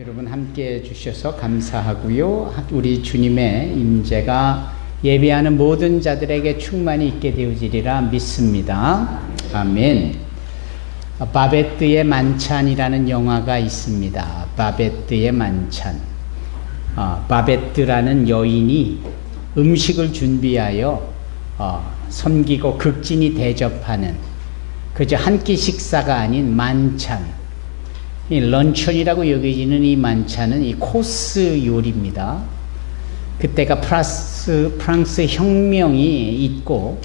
여러분 함께 해주셔서 감사하고요. 우리 주님의 임재가 예배하는 모든 자들에게 충만히 있게 되어지리라 믿습니다. 아멘. 바베트의 만찬이라는 영화가 있습니다. 바베트의 만찬. 바베트라는 여인이 음식을 준비하여 섬기고 극진히 대접하는 그저 한 끼 식사가 아닌 만찬. 이 런천이라고 여겨지는 이 만찬은 이 코스 요리입니다. 그때가 프랑스 혁명이 있고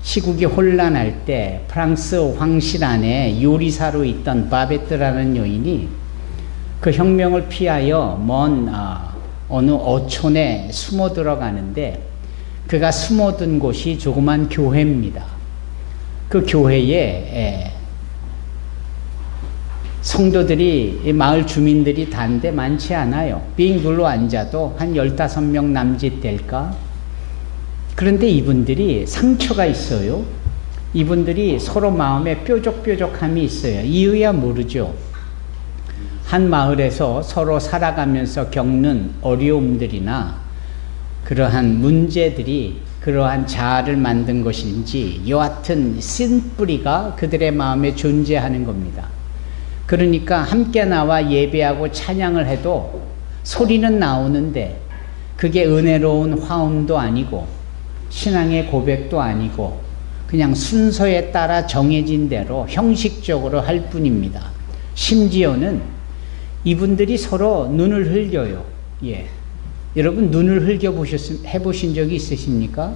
시국이 혼란할 때 프랑스 황실 안에 요리사로 있던 바베트라는 여인이 그 혁명을 피하여 먼 어느 어촌에 숨어 들어가는데 그가 숨어든 곳이 조그만 교회입니다. 그 교회에 성도들이, 마을 주민들이 단데 많지 않아요. 빙 둘러 앉아도 한 15명 남짓 될까? 그런데 이분들이 상처가 있어요. 이분들이 서로 마음에 뾰족뾰족함이 있어요. 이유야 모르죠. 한 마을에서 서로 살아가면서 겪는 어려움들이나 그러한 문제들이 그러한 자아를 만든 것인지 여하튼 쓴뿌리가 그들의 마음에 존재하는 겁니다. 그러니까 함께 나와 예배하고 찬양을 해도 소리는 나오는데 그게 은혜로운 화음도 아니고 신앙의 고백도 아니고 그냥 순서에 따라 정해진 대로 형식적으로 할 뿐입니다. 심지어는 이분들이 서로 눈을 흘겨요. 여러분 눈을 해보신 적이 있으십니까?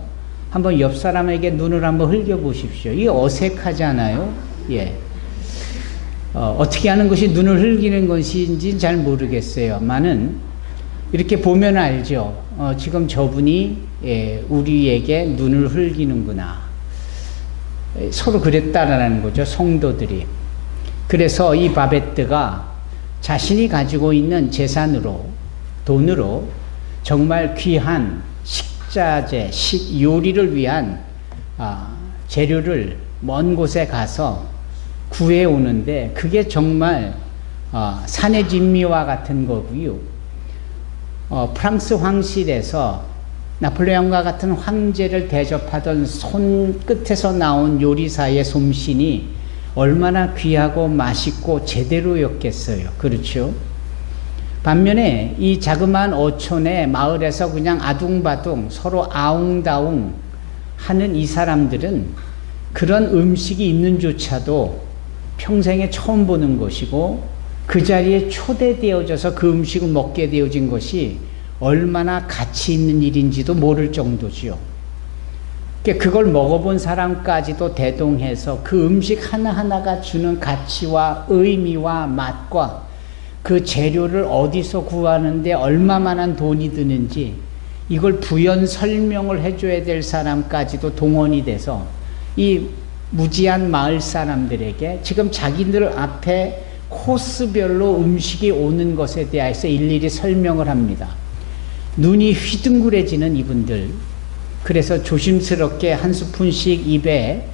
한번 옆 사람에게 눈을 한번 흘겨보십시오. 이게 어색하잖아요. 어떻게 하는 것이 눈을 흘기는 것인지는 잘 모르겠어요만은 이렇게 보면 알죠. 지금 저분이 우리에게 눈을 흘기는구나. 서로 그랬다라는 거죠. 성도들이. 그래서 이 바베트가 자신이 가지고 있는 재산으로 돈으로 정말 귀한 식자재, 요리를 위한 재료를 먼 곳에 가서 구해오는데 그게 정말 산의 진미와 같은 거고요. 프랑스 황실에서 나폴레옹과 같은 황제를 대접하던 손끝에서 나온 요리사의 솜씨니 얼마나 귀하고 맛있고 제대로였겠어요. 그렇죠? 반면에 이 자그마한 어촌의 마을에서 그냥 아둥바둥 서로 아웅다웅 하는 이 사람들은 그런 음식이 있는 조차도 평생에 처음 보는 것이고 그 자리에 초대되어져서 그 음식을 먹게 되어진 것이 얼마나 가치 있는 일인지도 모를 정도지요. 그걸 먹어본 사람까지도 대동해서 그 음식 하나하나가 주는 가치와 의미와 맛과 그 재료를 어디서 구하는데 얼마만한 돈이 드는지 이걸 부연 설명을 해줘야 될 사람까지도 동원이 돼서 이 무지한 마을 사람들에게 지금 자기들 앞에 코스별로 음식이 오는 것에 대해서 일일이 설명을 합니다. 눈이 휘둥그레지는 이분들. 그래서 조심스럽게 한 스푼씩 입에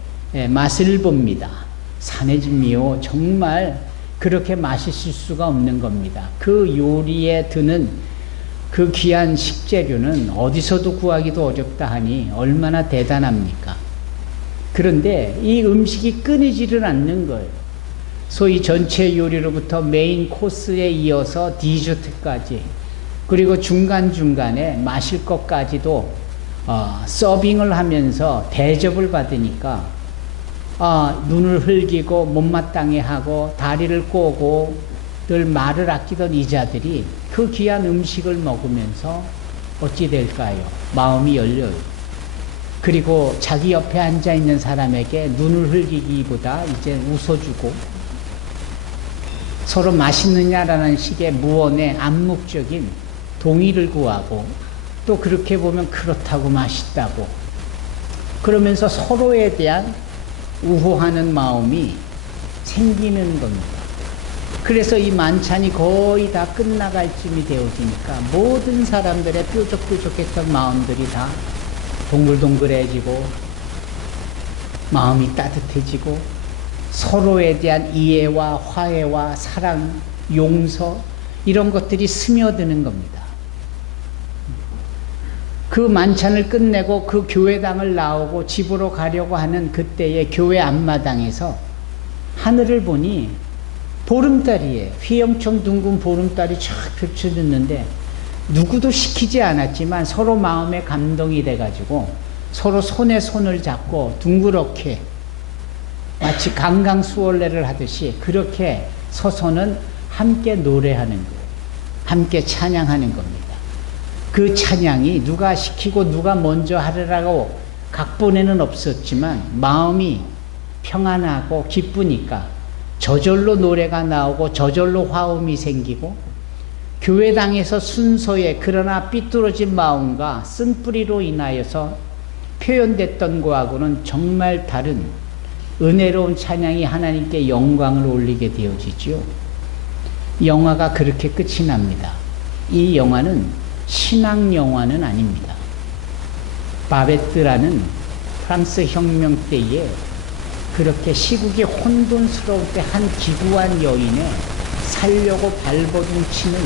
맛을 봅니다. 산의 진미요. 정말 그렇게 맛있을 수가 없는 겁니다. 그 요리에 드는 그 귀한 식재료는 어디서도 구하기도 어렵다 하니 얼마나 대단합니까? 그런데 이 음식이 끊이지를 않는 거예요. 소위 전체 요리로부터 메인 코스에 이어서 디저트까지 그리고 중간중간에 마실 것까지도 서빙을 하면서 대접을 받으니까 눈을 흘기고 못마땅해 하고 다리를 꼬고 늘 말을 아끼던 이자들이 그 귀한 음식을 먹으면서 어찌 될까요? 마음이 열려요. 그리고 자기 옆에 앉아있는 사람에게 눈을 흘기기보다 이제 웃어주고 서로 맛있느냐라는 식의 무언의 암묵적인 동의를 구하고 또 그렇게 보면 그렇다고 맛있다고 그러면서 서로에 대한 우호하는 마음이 생기는 겁니다. 그래서 이 만찬이 거의 다 끝나갈 쯤이 되어지니까 모든 사람들의 뾰족뾰족했던 마음들이 다 동글동글해지고 마음이 따뜻해지고 서로에 대한 이해와 화해와 사랑, 용서 이런 것들이 스며드는 겁니다. 그 만찬을 끝내고 그 교회당을 나오고 집으로 가려고 하는 그때의 교회 앞마당에서 하늘을 보니 보름달이에요. 휘영청 둥근 보름달이 쫙 펼쳐졌는데 누구도 시키지 않았지만 서로 마음에 감동이 돼가지고 서로 손에 손을 잡고 둥그렇게 마치 강강수월래를 하듯이 그렇게 서서는 함께 노래하는 거예요. 함께 찬양하는 겁니다. 그 찬양이 누가 시키고 누가 먼저 하려고 각본에는 없었지만 마음이 평안하고 기쁘니까 저절로 노래가 나오고 저절로 화음이 생기고 교회당에서 순서에 그러나 삐뚤어진 마음과 쓴뿌리로 인하여서 표현됐던 거하고는 정말 다른 은혜로운 찬양이 하나님께 영광을 올리게 되어지죠. 영화가 그렇게 끝이 납니다. 이 영화는 신앙 영화는 아닙니다. 바베트라는 프랑스 혁명 때에 그렇게 시국이 혼돈스러울 때 한 기구한 여인의 살려고 발버둥치는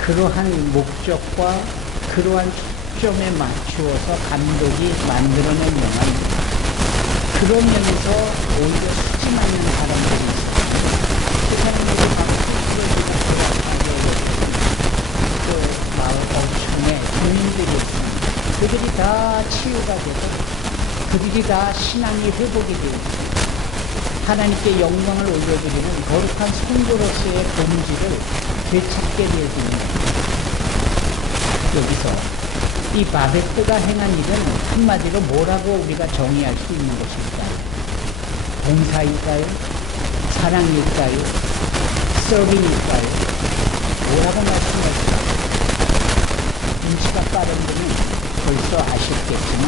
그러한 목적과 그러한 초점에 맞추어서 감독이 만들어낸 영화입니다. 그런 면에서 오히려 수지 맞는 사람들이 있어요. 그 사람들이 막 그 마을 어촌에 주민들이 있습니다. 그들이 다 치유가 되고 그들이 다 신앙이 회복이 되고 하나님께 영광을 올려드리는 거룩한 성도로서의 본질을 되찾게 되어지는 여기서 이 바베트가 행한 일은 한마디로 뭐라고 우리가 정의할 수 있는 것일까요? 봉사일까요? 사랑일까요? 서빙일까요? 뭐라고 말씀할까요? 눈치가 빠른 분은 벌써 아셨겠지만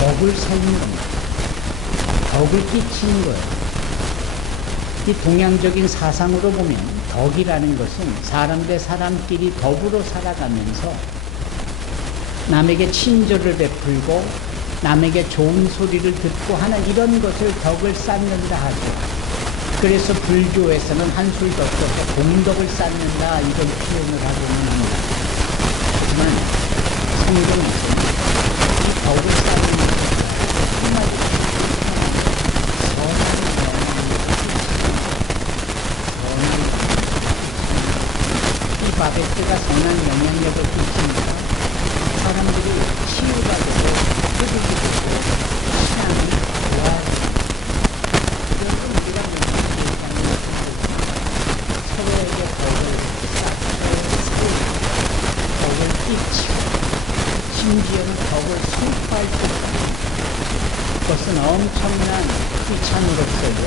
덕을 세우는 겁니다. 덕을 끼치는 거예요. 이 동양적인 사상으로 보면 덕이라는 것은 사람 대 사람끼리 더불어 살아가면서 남에게 친절을 베풀고 남에게 좋은 소리를 듣고 하는 이런 것을 덕을 쌓는다 하죠. 그래서 불교에서는 한술 더 써서 공덕을 쌓는다 이런 표현을 하고는 합니다. 하지만 성경에서는 이 덕을 쌓는 것을 한마디로 이 바베트가 선한 영향력을 끼칩니다. 사람들이 치유가 되고 회복이 되고 신앙이 좋아집니다. 그래서 우리가 얘기하는 서로에게 덕을 쌓고 덕을 끼치고 심지어는 덕을 선포할 수 있습니다. 그것은 엄청난 귀찬으로서의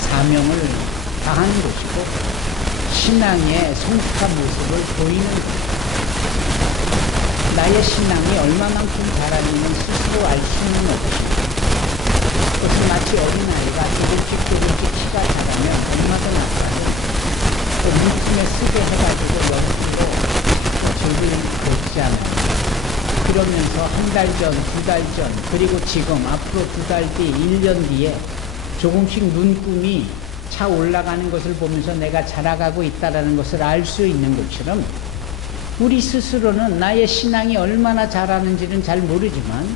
사명을 다하는 것이고 신앙의 성숙한 모습을 보이는 것. 나의 신앙이 얼마만큼 자라는지는 스스로 알 수는 없습니다. 그것은 마치 어린아이가 조금씩 키가 자라면 엄마도 낳고 또 물품에 쓰게 해가지고 연수로 줄을 걷잖아요. 그러면서 한 달 전, 두 달 전, 그리고 지금 앞으로 두 달 뒤, 1년 뒤에 조금씩 눈금이 차 올라가는 것을 보면서 내가 자라가고 있다는 것을 알 수 있는 것처럼 우리 스스로는 나의 신앙이 얼마나 자라는지는 잘 모르지만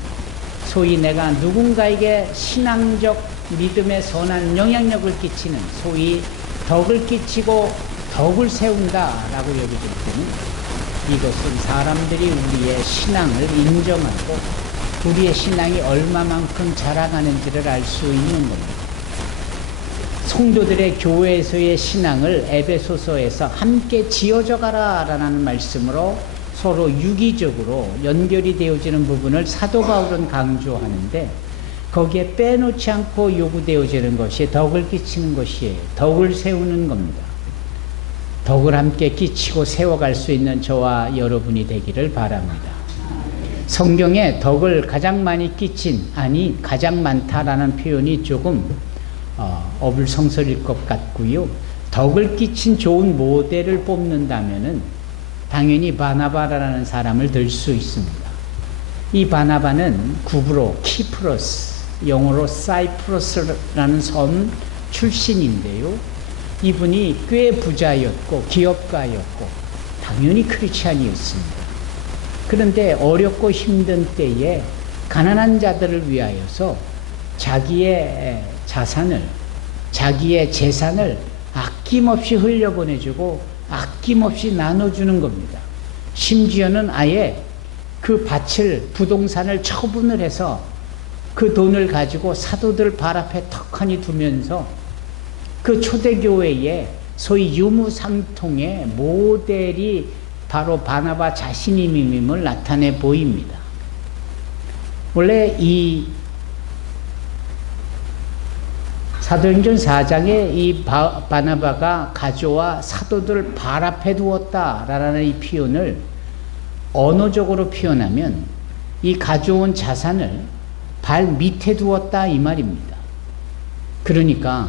소위 내가 누군가에게 신앙적 믿음의 선한 영향력을 끼치는 소위 덕을 끼치고 덕을 세운다라고 여겨질 때는 이것은 사람들이 우리의 신앙을 인정하고 우리의 신앙이 얼마만큼 자라가는지를 알 수 있는 겁니다. 성도들의 교회에서의 신앙을 에베소서에서 함께 지어져 가라 라는 말씀으로 서로 유기적으로 연결이 되어지는 부분을 사도 바울은 강조하는데 거기에 빼놓지 않고 요구되어지는 것이 덕을 끼치는 것이에요. 덕을 세우는 겁니다. 덕을 함께 끼치고 세워갈 수 있는 저와 여러분이 되기를 바랍니다. 성경에 덕을 가장 많이 끼친, 아니 가장 많다라는 표현이 조금 어불성설일 것 같고요. 덕을 끼친 좋은 모델을 뽑는다면은 당연히 바나바라는 사람을 들 수 있습니다. 이 바나바는 구브로, 키프로스, 영어로 사이프러스라는 섬 출신인데요. 이분이 꽤 부자였고 기업가였고 당연히 크리스찬이었습니다. 그런데 어렵고 힘든 때에 가난한 자들을 위하여서 자기의 자산을, 자기의 재산을 아낌없이 흘려보내주고 아낌없이 나눠주는 겁니다. 심지어는 아예 그 밭을, 부동산을 처분을 해서 그 돈을 가지고 사도들 발 앞에 턱하니 두면서 그 초대교회에 소위 유무상통의 모델이 바로 바나바 자신임을 나타내 보입니다. 원래 이 사도행전 4장에 이 바나바가 가져와 사도들 발 앞에 두었다라는 이 표현을 언어적으로 표현하면 이 가져온 자산을 발 밑에 두었다 이 말입니다. 그러니까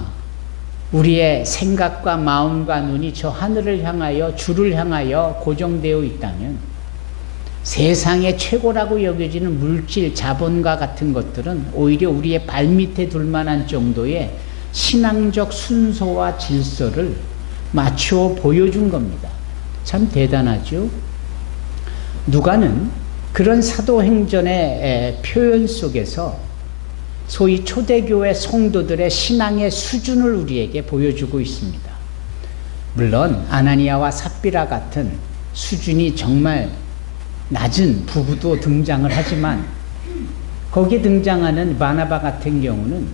우리의 생각과 마음과 눈이 저 하늘을 향하여 주를 향하여 고정되어 있다면 세상의 최고라고 여겨지는 물질, 자본과 같은 것들은 오히려 우리의 발밑에 둘 만한 정도의 신앙적 순서와 질서를 맞추어 보여준 겁니다. 참 대단하죠. 누가는 그런 사도행전의 표현 속에서 소위 초대교회 성도들의 신앙의 수준을 우리에게 보여주고 있습니다. 물론 아나니아와 삽비라 같은 수준이 정말 낮은 부부도 등장을 하지만 거기에 등장하는 바나바 같은 경우는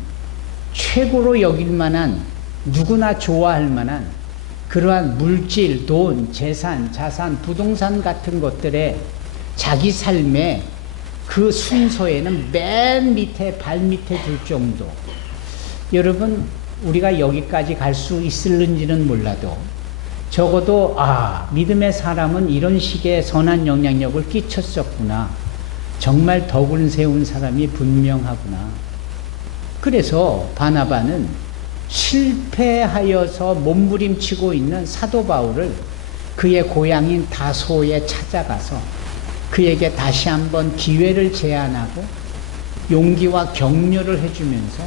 최고로 여길 만한, 누구나 좋아할 만한 그러한 물질, 돈, 재산, 자산, 부동산 같은 것들에 자기 삶의 그 순서에는 맨 밑에, 발 밑에 둘 정도. 여러분, 우리가 여기까지 갈 수 있을는지는 몰라도 적어도 믿음의 사람은 이런 식의 선한 영향력을 끼쳤었구나. 정말 덕을 세운 사람이 분명하구나. 그래서 바나바는 실패하여서 몸부림치고 있는 사도 바울을 그의 고향인 다소에 찾아가서 그에게 다시 한번 기회를 제안하고 용기와 격려를 해주면서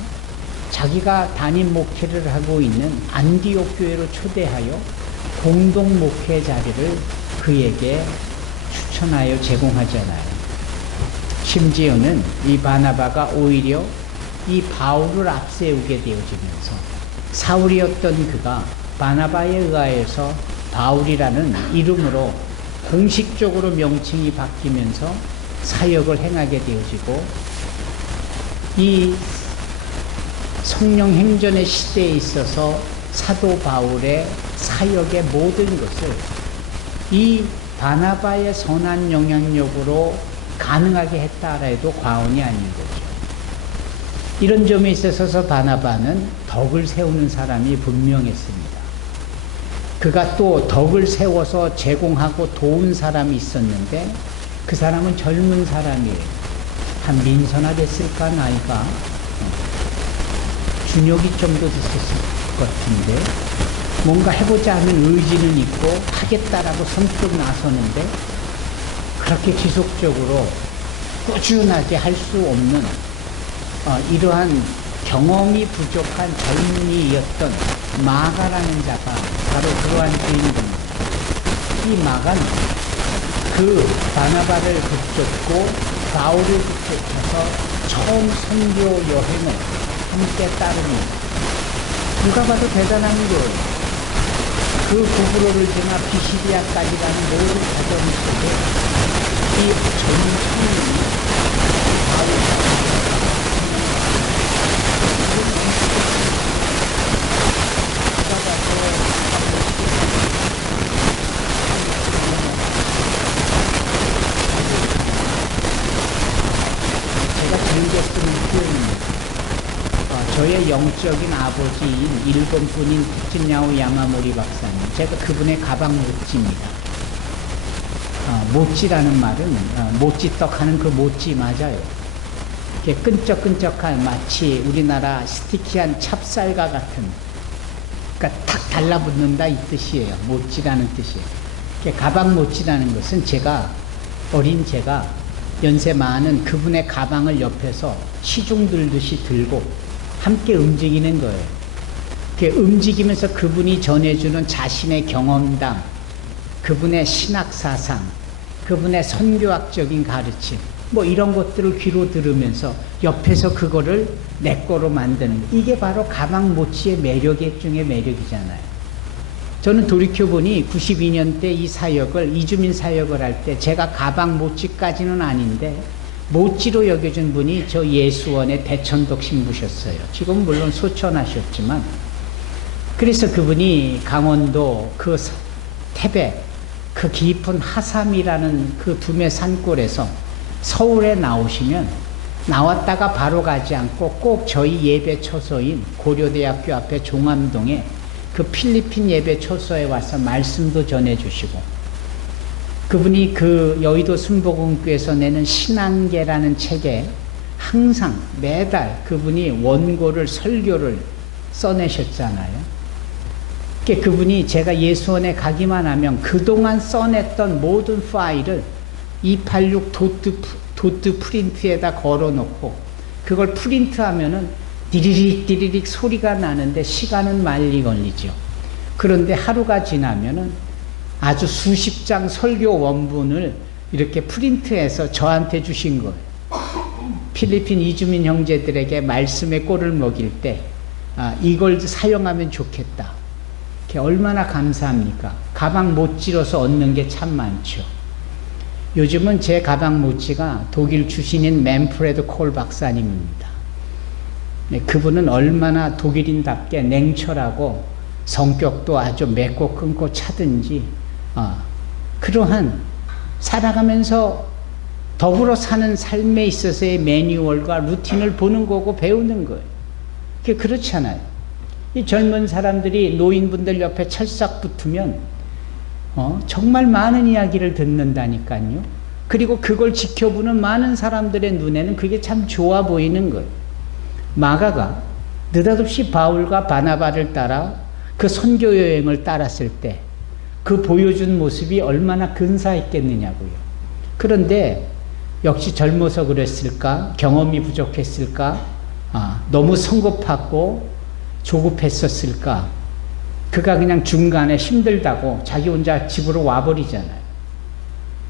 자기가 담임 목회를 하고 있는 안디옥 교회로 초대하여 공동 목회 자리를 그에게 추천하여 제공하잖아요. 심지어는 이 바나바가 오히려 이 바울을 앞세우게 되어지면서 사울이었던 그가 바나바에 의하여서 바울이라는 이름으로 공식적으로 명칭이 바뀌면서 사역을 행하게 되어지고, 이 성령 행전의 시대에 있어서 사도 바울의 사역의 모든 것을 이 바나바의 선한 영향력으로 가능하게 했다라 해도 과언이 아닌 거죠. 이런 점에 있어서 바나바는 덕을 세우는 사람이 분명했습니다. 그가 또 덕을 세워서 제공하고 도운 사람이 있었는데 그 사람은 젊은 사람이에요. 한 민서나 됐을까 나이가? 준혁이 정도 됐었을 것 같은데 뭔가 해보자 하는 의지는 있고 하겠다라고 선뜻 나서는데 그렇게 지속적으로 꾸준하게 할 수 없는 이러한 경험이 부족한 젊은이였던 마가라는 자가 바로 그러한 주인공입니다. 이 마가는 그 바나바를 붙잡고 바울을 붙잡아서 처음 선교 여행을 함께 따릅니다. 누가 봐도 대단한 거예요. 그 구브로를 지나 비시디아까지 가는 모든 과정 속에 이 젊은 청년이 바울을 저의 영적인 아버지인 일본 분인 푸진야오 야마모리 박사님, 제가 그분의 가방 모찌입니다. 모찌라는 말은 모찌떡 하는 그 모찌 맞아요. 이렇게 끈적끈적한 마치 우리나라 스티키한 찹쌀과 같은, 그러니까 탁 달라붙는다 이 뜻이에요. 모찌라는 뜻이에요. 이렇게 가방 모찌라는 것은 어린 제가 연세 많은 그분의 가방을 옆에서 시중 들듯이 들고 함께 움직이는 거예요. 움직이면서 그분이 전해주는 자신의 경험담, 그분의 신학사상, 그분의 선교학적인 가르침, 뭐 이런 것들을 귀로 들으면서 옆에서 그거를 내 거로 만드는, 이게 바로 가방 모찌의 매력 중의 매력이잖아요. 저는 돌이켜보니 92년 때 이 사역을, 이주민 사역을 할 때 제가 가방 모찌까지는 아닌데 모찌로 여겨준 분이 저 예수원의 대천덕 신부셨어요. 지금 물론 소천하셨지만, 그래서 그분이 강원도 그 태백, 그 깊은 하삼이라는 그 두메 산골에서 서울에 나오시면 나왔다가 바로 가지 않고 꼭 저희 예배 처소인 고려대학교 앞에 종암동에 그 필리핀 예배 처소에 와서 말씀도 전해주시고, 그분이 그 여의도 순복음교에서 내는 신앙계라는 책에 항상 매달 그분이 원고를, 설교를 써내셨잖아요. 그분이 제가 예수원에 가기만 하면 그동안 써냈던 모든 파일을 286 도트 프린트에다 걸어놓고, 그걸 프린트하면은 디리릭 소리가 나는데 시간은 많이 걸리죠. 그런데 하루가 지나면은 아주 수십 장 설교 원본을 이렇게 프린트해서 저한테 주신 거예요. 필리핀 이주민 형제들에게 말씀의 꼴을 먹일 때 이걸 사용하면 좋겠다. 얼마나 감사합니까? 가방 모찌로서 얻는 게 참 많죠. 요즘은 제 가방 모찌가 독일 출신인 맨프레드 콜 박사님입니다. 그분은 얼마나 독일인답게 냉철하고 성격도 아주 맺고 끊고 차든지 그러한 살아가면서 더불어 사는 삶에 있어서의 매뉴얼과 루틴을 보는 거고 배우는 거예요. 그렇잖아요. 이 젊은 사람들이 노인분들 옆에 찰싹 붙으면 정말 많은 이야기를 듣는다니까요. 그리고 그걸 지켜보는 많은 사람들의 눈에는 그게 참 좋아 보이는 거예요. 마가가 느닷없이 바울과 바나바를 따라 그 선교 여행을 따랐을 때 그 보여준 모습이 얼마나 근사했겠느냐고요. 그런데 역시 젊어서 그랬을까? 경험이 부족했을까? 너무 성급하고 조급했었을까? 그가 그냥 중간에 힘들다고 자기 혼자 집으로 와버리잖아요.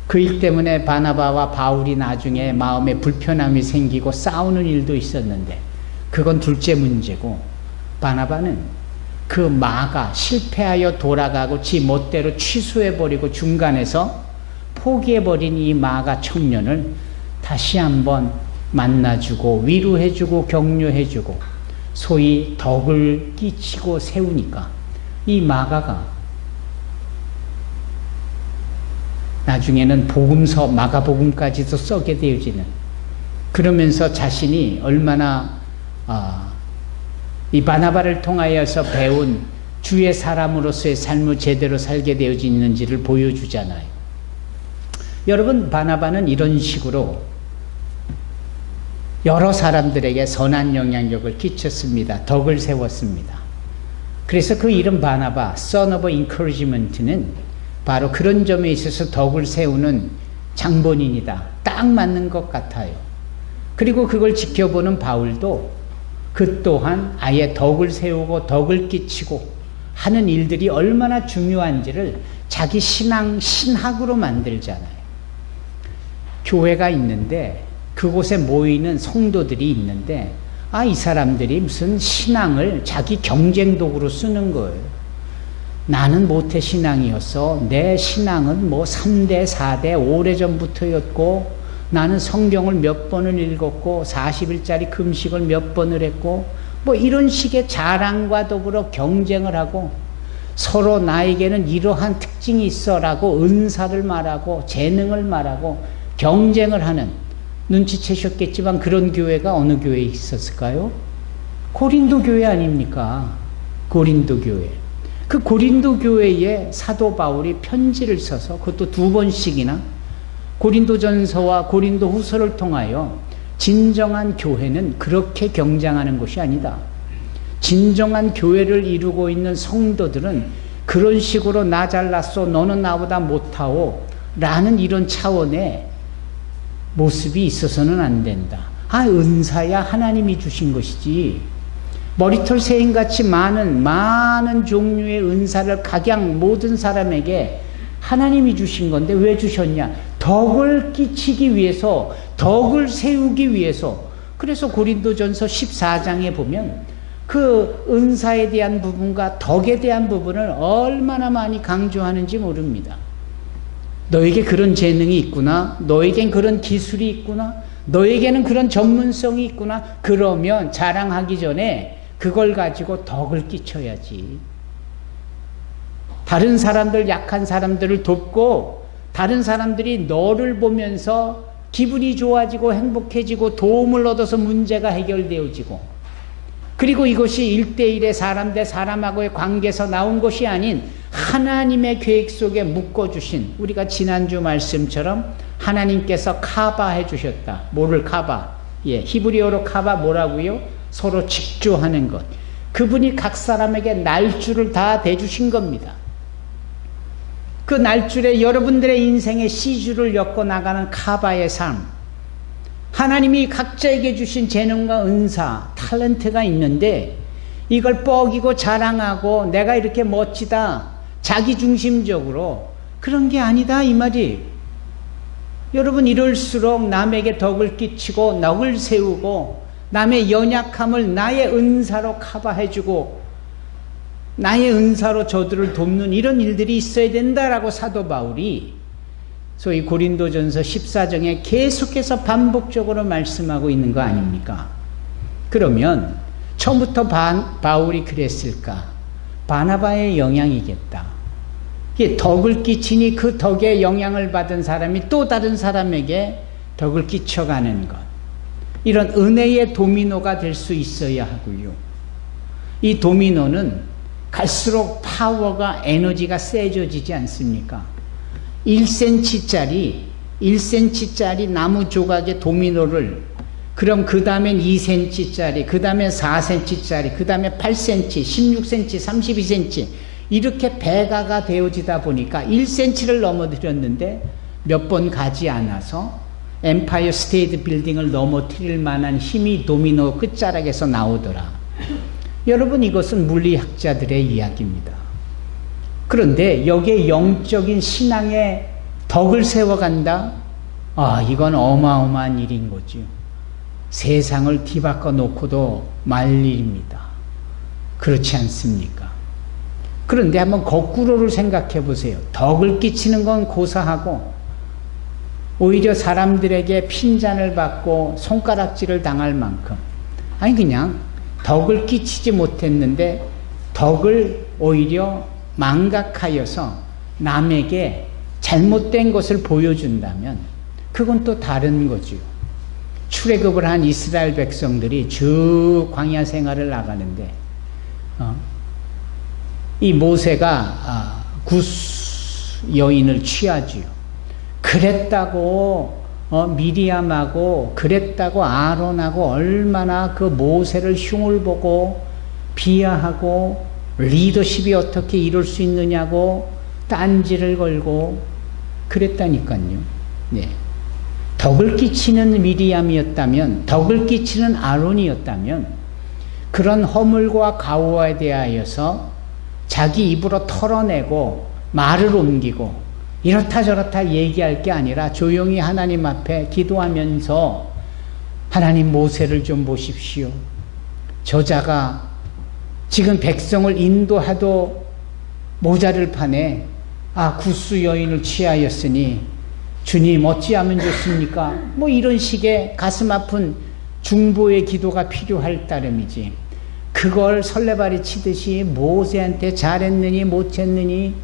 그 일 때문에 바나바와 바울이 나중에 마음에 불편함이 생기고 싸우는 일도 있었는데 그건 둘째 문제고, 바나바는 그 마가 실패하여 돌아가고 지 멋대로 취소해버리고 중간에서 포기해버린 이 마가 청년을 다시 한번 만나주고 위로해주고 격려해주고 소위 덕을 끼치고 세우니까 이 마가가 나중에는 복음서 마가복음까지도 써게 되어지는, 그러면서 자신이 얼마나 이 바나바를 통하여서 배운 주의 사람으로서의 삶을 제대로 살게 되어지는지를 보여주잖아요. 여러분, 바나바는 이런 식으로 여러 사람들에게 선한 영향력을 끼쳤습니다. 덕을 세웠습니다. 그래서 그 이름 바나바, Son of Encouragement는 바로 그런 점에 있어서 덕을 세우는 장본인이다. 딱 맞는 것 같아요. 그리고 그걸 지켜보는 바울도 그 또한 아예 덕을 세우고 덕을 끼치고 하는 일들이 얼마나 중요한지를 자기 신학으로 만들잖아요. 교회가 있는데 그곳에 모이는 성도들이 있는데 이 사람들이 무슨 신앙을 자기 경쟁 도구로 쓰는 거예요. 나는 모태신앙이었어. 내 신앙은 뭐 3대, 4대, 오래전부터였고 나는 성경을 몇 번을 읽었고 40일짜리 금식을 몇 번을 했고 뭐 이런 식의 자랑과 더불어 경쟁을 하고 서로 나에게는 이러한 특징이 있어라고 은사를 말하고 재능을 말하고 경쟁을 하는, 눈치채셨겠지만 그런 교회가 어느 교회에 있었을까요? 고린도 교회 아닙니까? 고린도 교회. 그 고린도 교회에 사도 바울이 편지를 써서 그것도 2번씩이나 고린도전서와 고린도후서를 통하여 진정한 교회는 그렇게 경쟁하는 것이 아니다. 진정한 교회를 이루고 있는 성도들은 그런 식으로 나 잘났어, 너는 나보다 못하오 라는 이런 차원의 모습이 있어서는 안 된다. 은사야 하나님이 주신 것이지 머리털 새인같이 많은 종류의 은사를 각양 모든 사람에게 하나님이 주신 건데 왜 주셨냐? 덕을 끼치기 위해서, 덕을 세우기 위해서. 그래서 고린도전서 14장에 보면 그 은사에 대한 부분과 덕에 대한 부분을 얼마나 많이 강조하는지 모릅니다. 너에게 그런 재능이 있구나, 너에겐 그런 기술이 있구나, 너에게는 그런 전문성이 있구나. 그러면 자랑하기 전에 그걸 가지고 덕을 끼쳐야지. 다른 사람들, 약한 사람들을 돕고 다른 사람들이 너를 보면서 기분이 좋아지고 행복해지고 도움을 얻어서 문제가 해결되어지고, 그리고 이것이 1대1의 사람 대 사람하고의 관계에서 나온 것이 아닌 하나님의 계획 속에 묶어주신, 우리가 지난주 말씀처럼 하나님께서 카바해 주셨다. 뭐를 카바? 히브리어로 카바 뭐라고요? 서로 직조하는 것. 그분이 각 사람에게 날줄을 다 대주신 겁니다. 그 날줄에 여러분들의 인생의 시주를 엮어 나가는 카바의 삶. 하나님이 각자에게 주신 재능과 은사, 탤런트가 있는데 이걸 뻐기고 자랑하고 내가 이렇게 멋지다, 자기중심적으로 그런 게 아니다 이 말이. 여러분, 이럴수록 남에게 덕을 끼치고 덕을 세우고 남의 연약함을 나의 은사로 커버해주고 나의 은사로 저들을 돕는 이런 일들이 있어야 된다라고 사도 바울이 소위 고린도전서 14장에 계속해서 반복적으로 말씀하고 있는 거 아닙니까? 그러면 처음부터 바울이 그랬을까? 바나바의 영향이겠다. 이게 덕을 끼치니 그 덕에 영향을 받은 사람이 또 다른 사람에게 덕을 끼쳐가는 것. 이런 은혜의 도미노가 될 수 있어야 하고요. 이 도미노는 갈수록 파워가, 에너지가 세져지지 않습니까? 1cm짜리 나무 조각의 도미노를, 그럼 그 다음엔 2cm짜리, 그 다음엔 4cm짜리, 그 다음에 8cm, 16cm, 32cm 이렇게 배가가 되어지다 보니까 1cm를 넘어뜨렸는데 몇 번 가지 않아서 엠파이어 스테이트 빌딩을 넘어뜨릴 만한 힘이 도미노 끝자락에서 나오더라. 여러분, 이것은 물리학자들의 이야기입니다. 그런데 여기에 영적인 신앙의 덕을 세워간다? 이건 어마어마한 일인 거죠. 세상을 뒤바꿔 놓고도 말 일입니다. 그렇지 않습니까? 그런데 한번 거꾸로를 생각해 보세요. 덕을 끼치는 건 고사하고 오히려 사람들에게 핀잔을 받고 손가락질을 당할 만큼, 그냥 덕을 끼치지 못했는데 덕을 오히려 망각하여서 남에게 잘못된 것을 보여준다면 그건 또 다른 거죠. 출애굽을 한 이스라엘 백성들이 저 광야 생활을 나가는데 이 모세가 구스 여인을 취하지요. 그랬다고 미리암하고 그랬다고 아론하고 얼마나 그 모세를 흉을 보고 비하하고 리더십이 어떻게 이룰 수 있느냐고 딴지를 걸고 그랬다니까요. 네. 덕을 끼치는 미리암이었다면, 덕을 끼치는 아론이었다면 그런 허물과 가오에 대하여서 자기 입으로 털어내고 말을 옮기고 이렇다 저렇다 얘기할 게 아니라 조용히 하나님 앞에 기도하면서 하나님, 모세를 좀 보십시오. 저자가 지금 백성을 인도하도 모자를 파네. 구스 여인을 취하였으니 주님 어찌하면 좋습니까? 이런 식의 가슴 아픈 중보의 기도가 필요할 따름이지. 그걸 설레발이 치듯이 모세한테 잘했느니 못했느니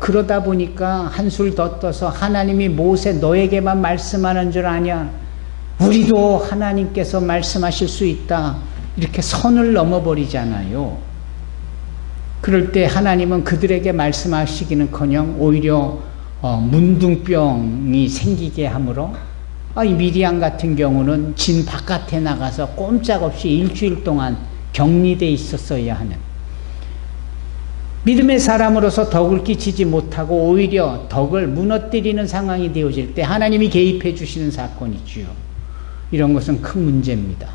그러다 보니까 한술 더 떠서 하나님이 모세 너에게만 말씀하는 줄 아냐? 우리도 하나님께서 말씀하실 수 있다. 이렇게 선을 넘어버리잖아요. 그럴 때 하나님은 그들에게 말씀하시기는커녕 오히려 문둥병이 생기게 하므로 이 미리암 같은 경우는 진 바깥에 나가서 꼼짝없이 일주일 동안 격리되어 있었어야 하는, 믿음의 사람으로서 덕을 끼치지 못하고 오히려 덕을 무너뜨리는 상황이 되어질 때 하나님이 개입해 주시는 사건이지요. 이런 것은 큰 문제입니다.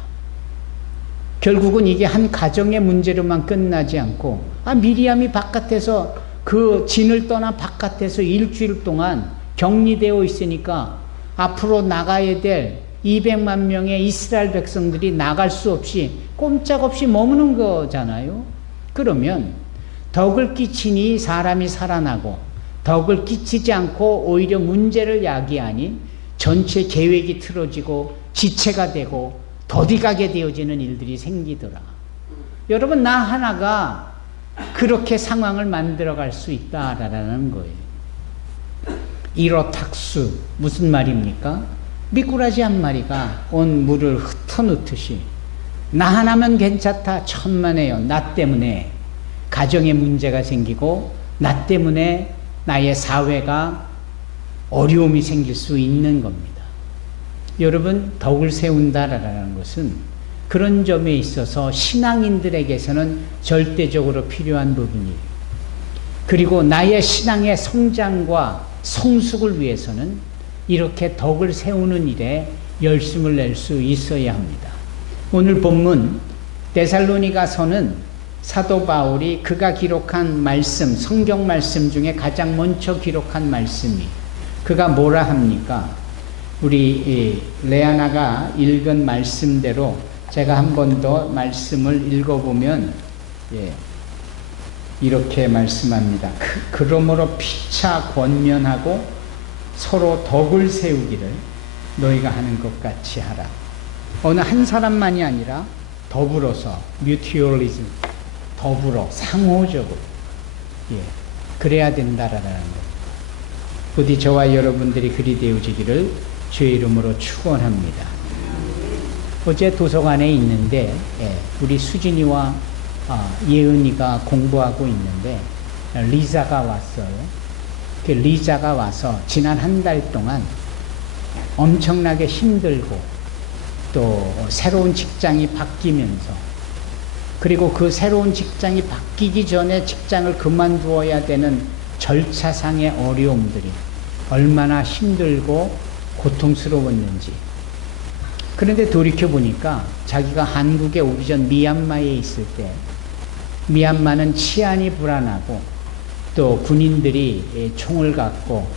결국은 이게 한 가정의 문제로만 끝나지 않고, 미리암이 바깥에서 그 진을 떠나 바깥에서 일주일 동안 격리되어 있으니까 앞으로 나가야 될 200만 명의 이스라엘 백성들이 나갈 수 없이 꼼짝없이 머무는 거잖아요. 그러면 덕을 끼치니 사람이 살아나고, 덕을 끼치지 않고 오히려 문제를 야기하니 전체 계획이 틀어지고 지체가 되고 더디가게 되어지는 일들이 생기더라. 여러분, 나 하나가 그렇게 상황을 만들어갈 수 있다라는 거예요. 일어탁수, 무슨 말입니까? 미꾸라지 한 마리가 온 물을 흩어놓듯이 나 하나면 괜찮다, 천만에요. 나 때문에 가정에 문제가 생기고, 나 때문에 나의 사회가 어려움이 생길 수 있는 겁니다. 여러분, 덕을 세운다라는 것은 그런 점에 있어서 신앙인들에게서는 절대적으로 필요한 부분이에요. 그리고 나의 신앙의 성장과 성숙을 위해서는 이렇게 덕을 세우는 일에 열심을 낼 수 있어야 합니다. 오늘 본문 데살로니가서는 사도 바울이 그가 기록한 말씀, 성경 말씀 중에 가장 먼저 기록한 말씀이, 그가 뭐라 합니까? 우리 레아나가 읽은 말씀대로 제가 한 번 더 말씀을 읽어보면, 이렇게 말씀합니다. 그러므로 피차 권면하고 서로 덕을 세우기를 너희가 하는 것 같이 하라. 어느 한 사람만이 아니라 더불어서, 뮤튜얼리즘, 더불어 상호적으로, 그래야 된다라는 것. 부디 저와 여러분들이 그리 되어지기를 주의 이름으로 축원합니다. 어제 도서관에 있는데 우리 수진이와 예은이가 공부하고 있는데 리자가 왔어요. 그 리자가 와서 지난 한 달 동안 엄청나게 힘들고, 또 새로운 직장이 바뀌면서, 그리고 그 새로운 직장이 바뀌기 전에 직장을 그만두어야 되는 절차상의 어려움들이 얼마나 힘들고 고통스러웠는지. 그런데 돌이켜보니까 자기가 한국에 오기 전 미얀마에 있을 때, 미얀마는 치안이 불안하고 또 군인들이 총을 갖고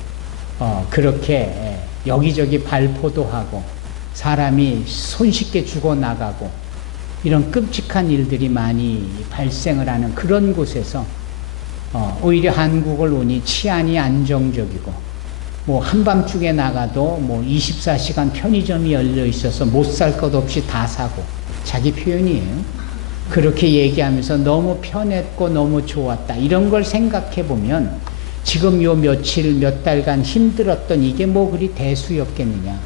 그렇게 여기저기 발포도 하고 사람이 손쉽게 죽어나가고 이런 끔찍한 일들이 많이 발생을 하는 그런 곳에서 오히려 한국을 오니 치안이 안정적이고, 뭐 한밤중에 나가도 뭐 24시간 편의점이 열려 있어서 못 살 것 없이 다 사고, 자기 표현이에요. 그렇게 얘기하면서 너무 편했고 너무 좋았다, 이런 걸 생각해 보면 지금 요 며칠 몇 달간 힘들었던 이게 뭐 그리 대수였겠느냐.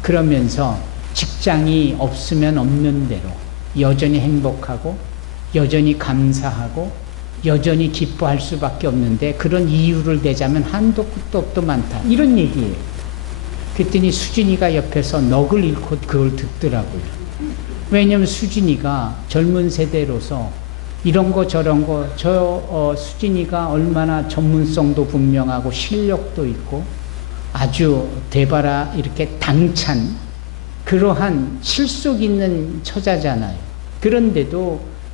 그러면서 직장이 없으면 없는 대로 여전히 행복하고 여전히 감사하고 여전히 기뻐할 수밖에 없는데, 그런 이유를 대자면 한도 끝도 없도 많다, 이런 얘기예요. 그랬더니 수진이가 옆에서 넋을 잃고 그걸 듣더라고요. 왜냐면 수진이가 젊은 세대로서 이런 거 저런 거, 수진이가 얼마나 전문성도 분명하고 실력도 있고 아주 대바라 이렇게 당찬 그러한 실속 있는 처자잖아요.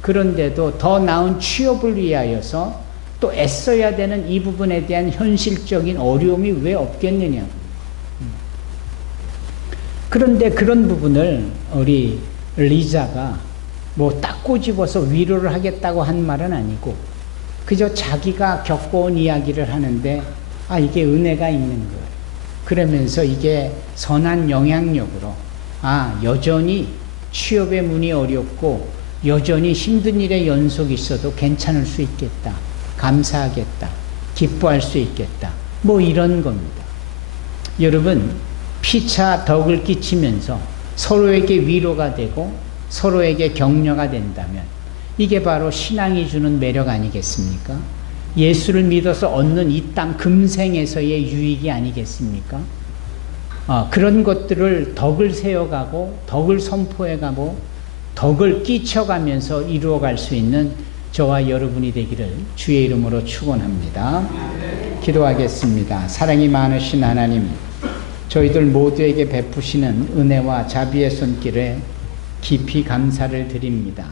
그런데도 더 나은 취업을 위하여서 또 애써야 되는 이 부분에 대한 현실적인 어려움이 왜 없겠느냐고. 그런데 그런 부분을 우리 리자가 뭐 딱 꼬집어서 위로를 하겠다고 한 말은 아니고, 그저 자기가 겪어온 이야기를 하는데 이게 은혜가 있는 거예요. 그러면서 이게 선한 영향력으로 여전히 취업의 문이 어렵고 여전히 힘든 일의 연속이 있어도 괜찮을 수 있겠다, 감사하겠다, 기뻐할 수 있겠다, 뭐 이런 겁니다. 여러분, 피차 덕을 끼치면서 서로에게 위로가 되고 서로에게 격려가 된다면 이게 바로 신앙이 주는 매력 아니겠습니까? 예수를 믿어서 얻는 이 땅 금생에서의 유익이 아니겠습니까? 그런 것들을 덕을 세워가고 덕을 선포해가고 덕을 끼쳐가면서 이루어갈 수 있는 저와 여러분이 되기를 주의 이름으로 축원합니다. 기도하겠습니다. 사랑이 많으신 하나님, 저희들 모두에게 베푸시는 은혜와 자비의 손길에 깊이 감사를 드립니다.